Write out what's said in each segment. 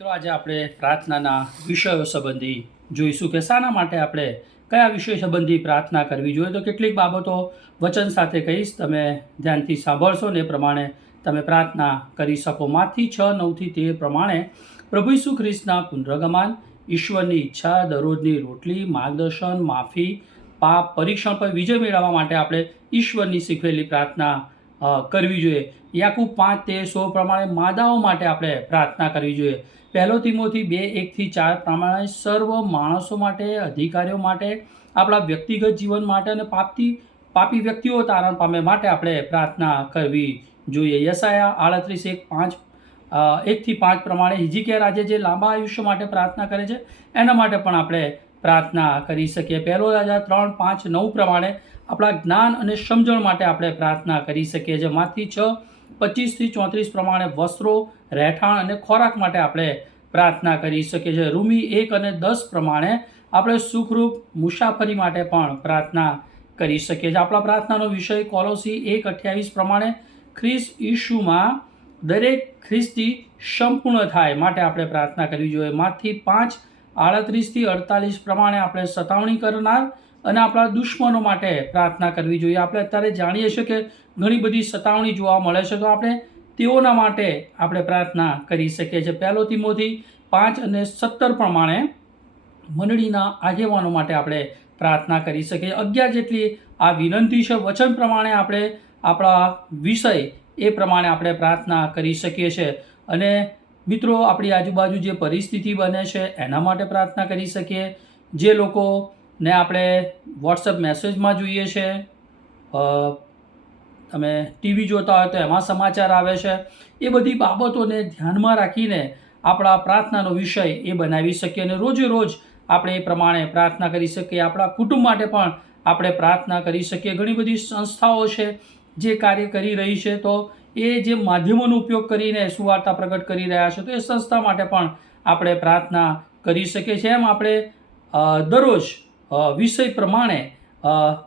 મિત્રો આજે આપણે પ્રાર્થનાના વિષયો સંબંધી જોઈશું કે શાના માટે આપણે કયા વિષય સંબંધી પ્રાર્થના કરવી જોઈએ. તો કેટલીક બાબતો વચન સાથે કહીશ, તમે ધ્યાનથી સાંભળશો ને એ પ્રમાણે તમે પ્રાર્થના કરી શકો. માથી 6:9-13 પ્રમાણે પ્રભુ ઈસુ ખ્રિસ્તના પુનર્ગમન, ઈશ્વરની ઈચ્છા, દરરોજની રોટલી, માર્ગદર્શન, માફી, પાપ, પરીક્ષણ પર વિજય મેળવવા માટે આપણે ઈશ્વરની શીખવેલી પ્રાર્થના કરવી જોઈએ. યાકૂબ 5:13 પ્રમાણે માદાઓ માટે આપણે પ્રાર્થના કરવી જોઈએ. 1 તિમોથી 2:1-4 પ્રમાણે સર્વ માણસો માટે, અધિકારીઓ માટે, આપણા વ્યક્તિગત જીવન માટે અને પાપી વ્યક્તિઓ તારણ પામે માટે આપણે પ્રાર્થના કરવી જોઈએ. યશાયા 38:1-5 પ્રમાણે હિજકિયા રાજા જે લાંબા આયુષ્ય માટે પ્રાર્થના કરે છે એના માટે પણ આપણે પ્રાર્થના કરી શકીએ. 1 રાજા 3:5-9 પ્રમાણે આપણા જ્ઞાન અને સમજણ માટે આપણે પ્રાર્થના કરી શકીએ છીએ. માથી 6:25-34 પ્રમાણે વસ્ત્રો, રહેઠાણ અને ખોરાક માટે આપણે પ્રાર્થના કરી શકીએ છીએ. રૂમી 1:10 પ્રમાણે આપણે સુખરૂપ મુસાફરી માટે પણ પ્રાર્થના કરી શકીએ છીએ. આપણા પ્રાર્થનાનો વિષય કોલોસી 1:28 પ્રમાણે ખ્રિસ્ત ઈસુમાં દરેક ખ્રિસ્તી સંપૂર્ણ થાય માટે આપણે પ્રાર્થના કરવી જોઈએ. માથી 5:38-48 પ્રમાણે આપણે સતાવણી કરનાર અને આપણા દુશ્મનો માટે પ્રાર્થના કરવી જોઈએ. આપણે અત્યારે જાણીએ છીએ કે ઘણી બધી સતાવણી જોવા મળે છે, તો આપણે તેઓના માટે આપણે પ્રાર્થના કરી શકીએ છીએ. 1 તિમોથી 5:17 પ્રમાણે મંડળીના આગેવાનો માટે આપણે પ્રાર્થના કરી શકીએ. 11 જેટલી આ વિનંતી છે. વચન પ્રમાણે આપણે આપણા વિષય એ પ્રમાણે આપણે પ્રાર્થના કરી શકીએ છીએ. અને મિત્રો, આપણી આજુબાજુ જે પરિસ્થિતિ બને છે એના માટે પ્રાર્થના કરી શકીએ. જે લોકોને આપણે વોટ્સઅપ મેસેજમાં જોઈએ છે, તમે ટીવી જોતા હોય તો એમાં સમાચાર આવે છે, એ બધી બાબતોને ધ્યાનમાં રાખીને આપણા પ્રાર્થનાનો વિષય એ બનાવી શકીએ અને રોજે રોજ આપણે એ પ્રમાણે પ્રાર્થના કરી શકીએ. આપણા કુટુંબ માટે પણ આપણે પ્રાર્થના કરી શકીએ. ઘણી બધી સંસ્થાઓ છે જે કાર્ય કરી રહી છે, તો એ જે માધ્યમોનો ઉપયોગ કરીને સુવાર્તા પ્રગટ કરી રહ્યા છે, તો એ સંસ્થા માટે પણ આપણે પ્રાર્થના કરી શકીએ છીએ. એમ આપણે દરરોજ વિષય પ્રમાણે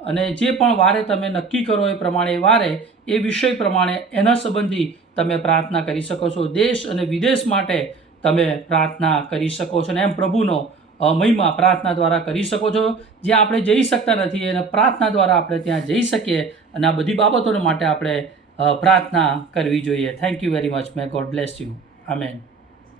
અને જે પણ વારે તમે નક્કી કરો એ પ્રમાણે વારે એ વિષય પ્રમાણે એના સંબંધી તમે પ્રાર્થના કરી શકો છો. દેશ અને વિદેશ માટે તમે પ્રાર્થના કરી શકો છો અને એમ પ્રભુનો મહિમા પ્રાર્થના દ્વારા કરી શકો છો. જ્યાં આપણે જઈ શકતા નથી અને પ્રાર્થના દ્વારા આપણે ત્યાં જઈ શકીએ અને આ બધી બાબતોને માટે આપણે પ્રાર્થના કરવી જોઈએ. Thank you very much. May God bless you. Amen.